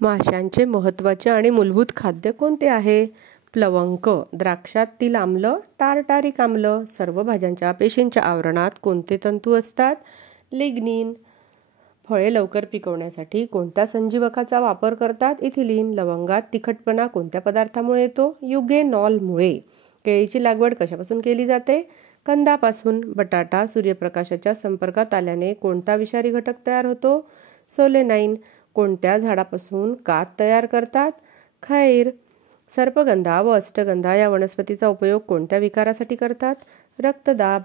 माशांचे महत्त्वाचे आणि मूलभूत खाद्य कोणते आहे? प्लवंक, द्राक्षातील आम्ल, टारटारिक आम्ल. सर्व भाज्यांच्या पेशींच्या आवरणात कोणते तंतू असतात? लिग्निन. फळे लवकर पिकवण्यासाठी कोणत्या संजीवकाचा वापर करतात? इथिलीन. लवंगात तिखटपणा कोणत्या पदार्थामुळे येतो? युगेनॉलमुळे. केळीची लागवड कशापासून केली जाते? कंदापासून. बटाटा सूर्यप्रकाशाच्या संपर्कात आल्याने कोणता विषारी घटक तयार होतो? सोलेनाइन. कोणत्या झाडापासून काथ तयार करतात? खैर. सर्पगंधा व अष्टगंधा या वनस्पतीचा उपयोग कोणत्या विकारासाठी करतात? रक्तदाब.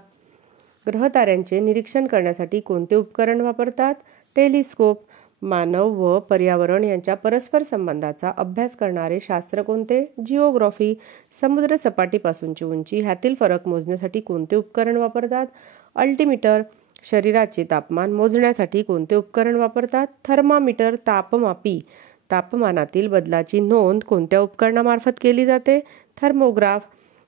ग्रहताऱ्यांचे निरीक्षण करण्यासाठी कोणते उपकरण वापरतात? टेलिस्कोप. मानव व पर्यावरण यांच्या परस्पर संबंधाचा अभ्यास करणारे शास्त्र कोणते? जिओग्राफी. समुद्र सपाटीपासूनची उंची ह्यातील फरक मोजण्यासाठी कोणते उपकरण वापरतात? अल्टिमीटर. शरीराचे तापमान मोजण्यासाठी कोणते उपकरण वापरतात? थर्मामीटर. तापमापी. तापमानातील बदलाची नोंद कोणत्या उपकरणामार्फत केली जाते? थर्मोग्राफ.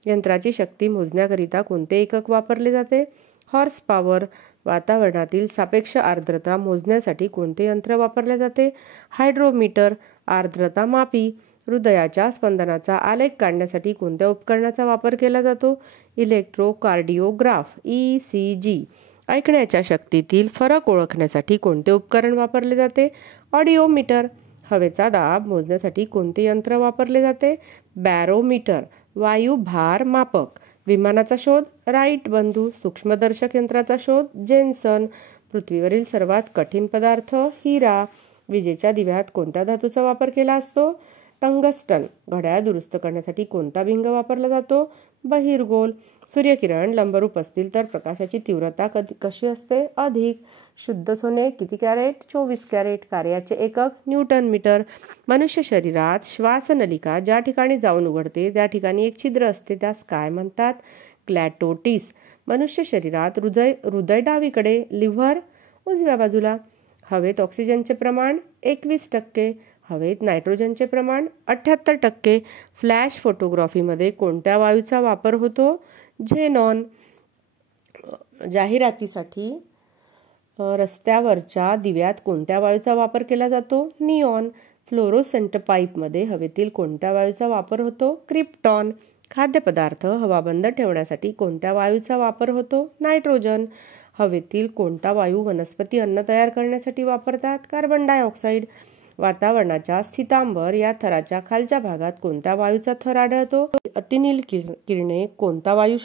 यंत्राची शक्ती मोजण्याकरिता कोणते एकक वापरले जाते? Horse power. वातावरणातील सापेक्ष आर्द्रता मोजण्यासाठी कोणते यंत्र वापरले जाते? हायड्रोमीटर. आर्द्रता मापी. हृदयाच्या स्पंदनाचा आलेख काढण्यासाठी कोणत्या उपकरणाचा वापर केला जातो? इलेक्ट्रोकार्डिओग्राफ ECG. ऐकण्याच्या शक्तीतील फरक ओळखण्यासाठी कोणते उपकरण वापरले जाते? ऑडिओमीटर. हवेचा दाब मोजण्यासाठी कोणते यंत्र वापरले जाते? बॅरोमीटर. वायुभार मापक. विमानाचा शोध? राईट बंधू. सूक्ष्मदर्शक यंत्राचा शोध? जेन्सन. पृथ्वीवरील सर्वात कठीण पदार्थ? हिरा. विजेच्या दिव्यात कोणत्या धातूचा वापर केला असतो? टंगस्टन. घड्याळ दुरुस्त करण्यासाठी कोणता भिंग वापरला जातो? बहिर्गोल. सूर्यकिरण लंबरूप असतील तर प्रकाशाची तीव्रता कशी असते? अधिक. शुद्ध सोने किती कॅरेट? 24 कॅरेट. कार्याचे एकक? Newton metre. मनुष्य शरीरात श्वासनलिका ज्या ठिकाणी जाऊन उघडते त्या ठिकाणी एक छिद्र असते, त्यास काय म्हणतात? क्लॅटोटिस. मनुष्य शरीरात हृदय डावीकडे, लिव्हर उजव्या बाजूला. हवेत ऑक्सिजनचे प्रमाण 21%. हवेत नायट्रोजनचे प्रमाण 78%. फ्लॅश फोटोग्राफीमध्ये कोणत्या वायूचा वापर होतो? झेनॉन. जाहिरातीसाठी रस्त्यावरच्या दिव्यात कोणत्या वायूचा वापर केला जातो? निऑन. फ्लोरोसेंट पाईपमध्ये हवेतील कोणत्या वायूचा वापर होतो? क्रिप्टॉन. खाद्यपदार्थ हवाबंद ठेवण्यासाठी कोणत्या वायूचा वापर होतो? नायट्रोजन. हवेतील कोणता वायू वनस्पती अन्न तयार करण्यासाठी वापरतात? Carbon dioxide. वातावरणाच्या स्थितांबर या थराच्या खालच्या भागात कोणत्या वायूचा थर आढळतो? अतिनील किरणे कोणता वायू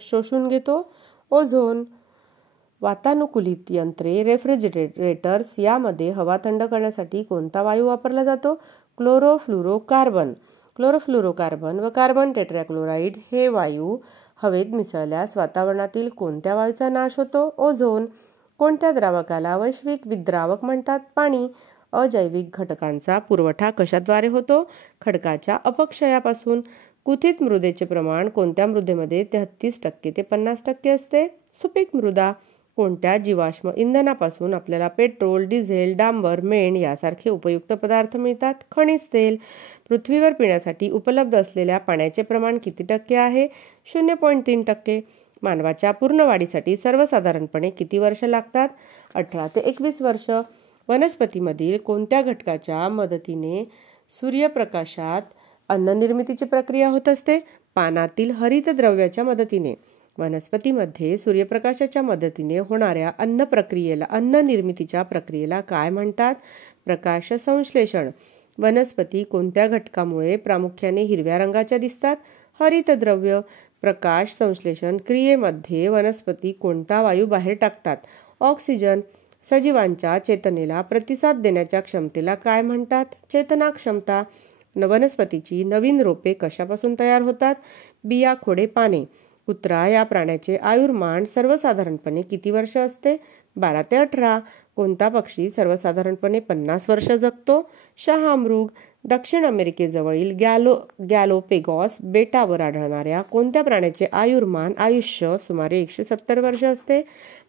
शोषून घेतो? ओझोन. वातानुकूलित यंत्रे, रेफ्रिजरेटर्स यामध्ये हवा थंड करण्यासाठी कोणता वायू वापरला जातो? क्लोरोफ्लोरोकार्बन. क्लोरोफ्लोरोकार्बन व कार्बन टेट्राक्लोराइड हे वायू हवेत मिसळल्यास वातावरणातील कोणत्या वायूचा नाश होतो? ओझोन. कोणत्या द्रावकाला वैश्विक विद्रावक म्हणतात? पाणी. अजैविक घटकांचा पुरवठा कशाद्वारे होतो? खडकाच्या अपक्षयापासून. कुथित मृदेचे प्रमाण कोणत्या मृदेमध्ये 33% ते 50% असते? सुपीक मृदा. कोणत्या जीवाश्म इंधनापासून आपल्याला पेट्रोल, डिझेल, डांबर, मेण यासारखे उपयुक्त पदार्थ मिळतात? खनिज तेल. पृथ्वीवर पिण्यासाठी उपलब्ध असलेल्या पाण्याचे प्रमाण किती टक्के आहे? 0.3%. मानवाच्या पूर्ण वाढीसाठी सर्वसाधारणपणे किती वर्ष लागतात? 18 ते 21 वर्ष. वनस्पतीमधील कोणत्या घटकाच्या मदतीने सूर्यप्रकाशात अन्ननिर्मितीची प्रक्रिया होत असते? पानातील हरितद्रव्याच्या मदतीने. वनस्पतीमध्ये सूर्यप्रकाशाच्या मदतीने होणाऱ्या अन्न निर्मितीच्या प्रक्रियेला काय म्हणतात? प्रकाश संश्लेषण. वनस्पती कोणत्या घटकामुळे प्रामुख्याने हिरव्या रंगाच्या दिसतात? हरितद्रव्य. प्रकाश संश्लेषण क्रियेमध्ये वनस्पती कोणता वायू बाहेर टाकतात? ऑक्सिजन. सजीवांच्या चेतनेला प्रतिसाद देण्याच्या क्षमतेला काय म्हणतात? चेतना क्षमता. वनस्पतीची नवीन रोपे कशापासून तयार होतात? बिया, खोडे, पाने. कुत्रा या प्राण्याचे आयुर्मान सर्वसाधारणपणे किती वर्ष असते? 12 ते 18. कोणता पक्षी सर्वसाधारणपणे 50 वर्ष जगतो? शहामृग. दक्षिण अमेरिकेजवळील गॅलोपेगॉस बेटावर आढळणाऱ्या कोणत्या प्राण्याचे आयुष्य सुमारे 170 वर्ष असते?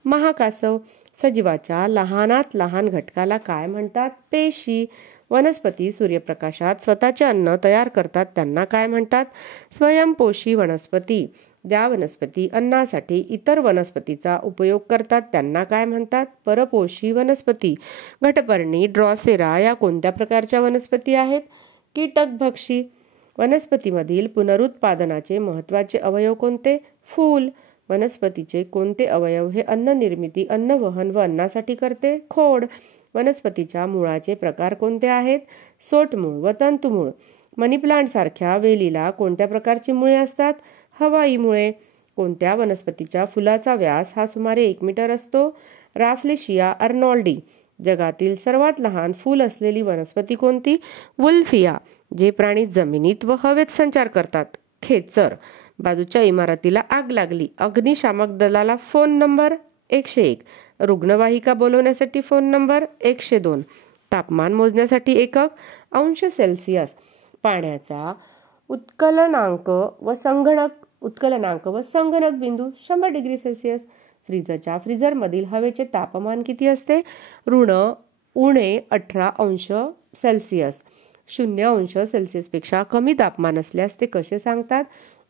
महाकासव. सजीवाच्या लहानात लहान घटकाला काय म्हणतात? पेशी. वनस्पती सूर्यप्रकाशात स्वतःचे अन्न तयार करतात त्यांना काय म्हणतात? स्वयंपोषी वनस्पती. ज्या वनस्पती अन्नासाठी इतर वनस्पतीचा उपयोग करतात त्यांना काय म्हणतात? परपोषी वनस्पती. घटपर्णी, ड्रॉसेरा या कोणत्या प्रकारच्या वनस्पती आहेत? कीटकभक्षी. वनस्पतीमधील पुनरुत्पादनाचे महत्त्वाचे अवयव कोणते? फूल. वनस्पतीचे कोणते अवयव हे अन्न निर्मिती, अन्न वहन व अन्नासाठी करते? खोड. वनस्पतीच्या मुळाचे प्रकार कोणते आहेत? सोटमूळ व तंतुमूळ. मनी प्लांट सारख्या वेलीला कोणत्या प्रकारची मुळे असतात? हवाई मुळे. कोणत्या वनस्पतीच्या फुलाचा व्यास हा सुमारे 1 मीटर असतो? राफ्लेशिया अर्नॉल्डी. जगातील सर्वात लहान फूल असलेली वनस्पती कोणती? वुल्फिया. जे प्राणी जमिनीत व हवेत संचार करतात? खेचर. बाजूच्या इमारतीला आग लागली. अग्निशामक दलाला फोन नंबर 101. रुग्णवाहिका बोलवण्यासाठी फोन नंबर 102. तापमान मोजण्यासाठी एकक अंश सेल्सिअस. पाण्याचा उत्कलनांक व संगणक बिंदू 100 डिग्री सेल्सिअस. फ्रीजरमधील हवेचे तापमान किती असते? उणे 18 अंश सेल्सिअस. 0 अंश सेल्सिअसपेक्षा कमी तापमान असल्यास ते कसे सांगतात?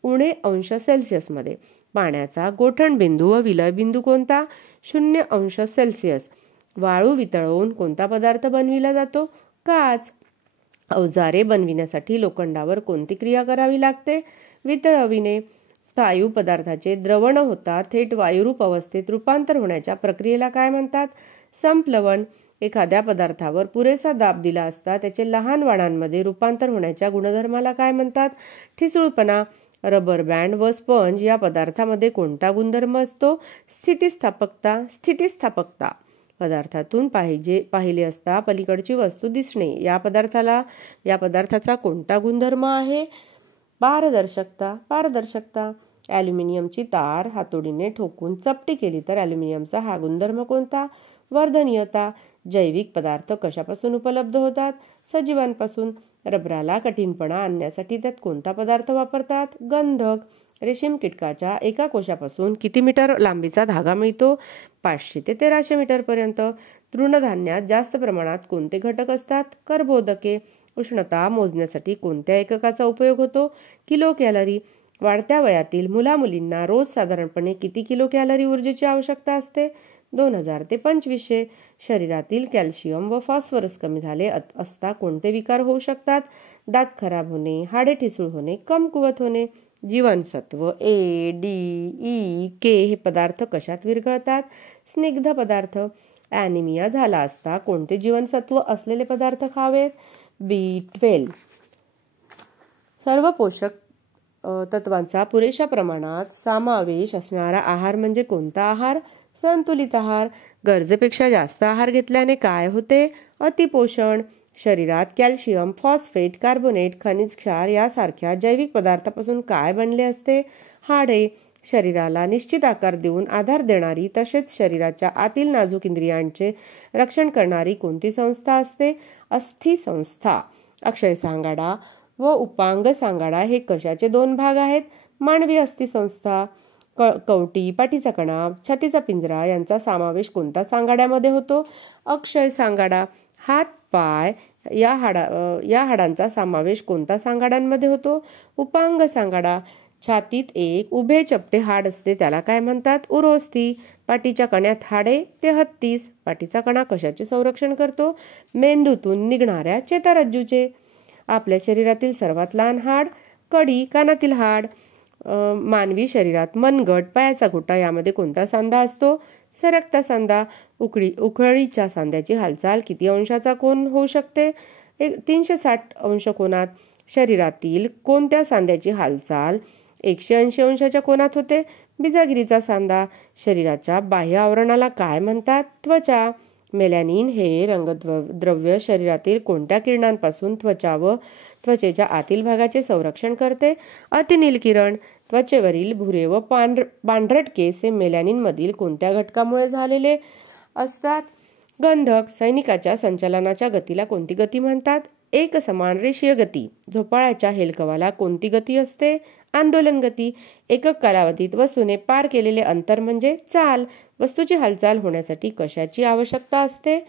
उणे अंश सेल्सिअसमध्ये. पाण्याचा गोठणबिंदू व विलयबिंदू कोणता? 0 अंश सेल्सिअस. वाळू वितळवून कोणता पदार्थ बनविला जातो? काच. अवजारे बनविण्यासाठी लोखंडावर कोणती क्रिया करावी लागते? वितळविणे. स्थायू पदार्थाचे द्रवण होता थेट वायुरूप अवस्थेत रूपांतर होण्याच्या प्रक्रियेला काय म्हणतात? संप्लवन. एखाद्या पदार्थावर पुरेसा दाब दिला असता त्याचे लहान वाणांमध्ये रूपांतर होण्याच्या गुणधर्माला काय म्हणतात? ठिसूळपणा. रबर बँड व स्पंज या पदार्थामध्ये कोणता गुणधर्म असतो? स्थितिस्थापकता. पदार्थातून पाहिले असता पलीकडची वस्तू दिसणे या पदार्थाचा कोणता गुणधर्म आहे? पारदर्शकता. ॲल्युमिनियमची तार हातोडीने ठोकून चपटी केली तर ॲल्युमिनियमचा हा गुणधर्म कोणता? वर्धनीयता. जैविक पदार्थ कशापासून उपलब्ध होतात? सजीवांपासून. रबराला कठीणपणा आणण्यासाठी त्यात कोणता पदार्थ वापरतात? गंधक. रेशीम कीटकाच्या एका कोशापासून किती मीटर लांबीचा धागा मिळतो? 500 ते 1300 मीटरपर्यंत. तृणधान्यात जास्त प्रमाणात कोणते घटक असतात? कर्बोदके. उष्णता मोजण्यासाठी कोणत्या एककाचा उपयोग होतो? Kilo calorie. वाढत्या वयातील मुलामुलींना रोज साधारणपणे किती किलो कॅलरी ऊर्जेची आवश्यकता असते? 2000 ते 2500. शरीरातील कॅल्शियम व फॉस्फरस कमी झाले असता कोणते विकार होऊ शकतात? दात खराब होणे, हाडे ठिसूळ होणे, कमकुवत होणे. जीवनसत्व ए, डी, ई, के हे पदार्थ कशात विरघळतात? स्निग्ध पदार्थ. ॲनिमिया झाला असता कोणते जीवनसत्व असलेले पदार्थ खावेत? B12. सर्व पोषक तत्वांचा पुरेशा प्रमाणात समावेश असणारा आहार म्हणजे कोणता आहार? संतुलित आहार. गरजेपेक्षा जास्त आहार घेतल्याने काय होते? अतिपोषण. शरीरात कॅल्शियम, फॉस्फेट, कार्बोनेट, खनिज क्षार यासारख्या जैविक पदार्थापासून काय बनले असते? हाडे. शरीराला निश्चित आकार देऊन आधार देणारी तसेच शरीराच्या आतील नाजूक इंद्रियांचे रक्षण करणारी कोणती संस्था असते? अस्थि संस्था. अक्षय सांगाडा व उपांग सांगाडा हे कशाचे 2 भाग आहेत? मानवी अस्थि संस्था. कवटी, पाठीचा कणा, छातीचा पिंजरा यांचा समावेश कोणत्या सांगाड्यामध्ये होतो? अक्षय सांगाडा. हात, पाय या हाडांचा समावेश कोणत्या सांगाड्यांमध्ये होतो? उपांग सांगाडा. छातीत एक उभे चपटे हाड असते त्याला काय म्हणतात? उरोस्थी. पाठीच्या कण्यात हाडे 33. पाठीचा कणा कशाचे संरक्षण करतो? मेंदूतून निघणाऱ्या चेतारज्जूचे. आपल्या शरीरातील सर्वात लहान हाड? कडी. कानातील हाड. मानवी शरीरात मनगट, पायाचा घोटा यामध्ये कोणता सांधा असतो? सरकता सांधा. उखळीच्या सांध्याची हालचाल किती अंशाचा कोन होऊ शकते? 360 अंश कोनात. शरीरातील कोणत्या सांध्याची हालचाल 180 अंशाच्या कोनात होते? बिजागिरीचा सांधा. शरीराच्या बाह्य आवरणाला काय म्हणतात? त्वचा. मेलॅनिन हे रंगद्रव्य शरीरातील कोणत्या किरणांपासून त्वचा व त्वचेच्या आतील भागाचे संरक्षण करते? अतिनील किरण. त्वचेवरील भुरे व पांढरट केस हे मेलॅनिन मधील कोणत्या घटकामुळे झालेले असतात? गंधक. सैनिकाच्या संचलनाच्या गतीला कोणती गती म्हणतात? एकसमान रेषीय गती. झोपाळ्याच्या हेलकवाला कोणती गती असते? आंदोलन गती. एकक कालावधीत वस्तूने पार केलेले अंतर म्हणजे चाल. वस्तूची हालचाल होण्यासाठी कशाची आवश्यकता असते?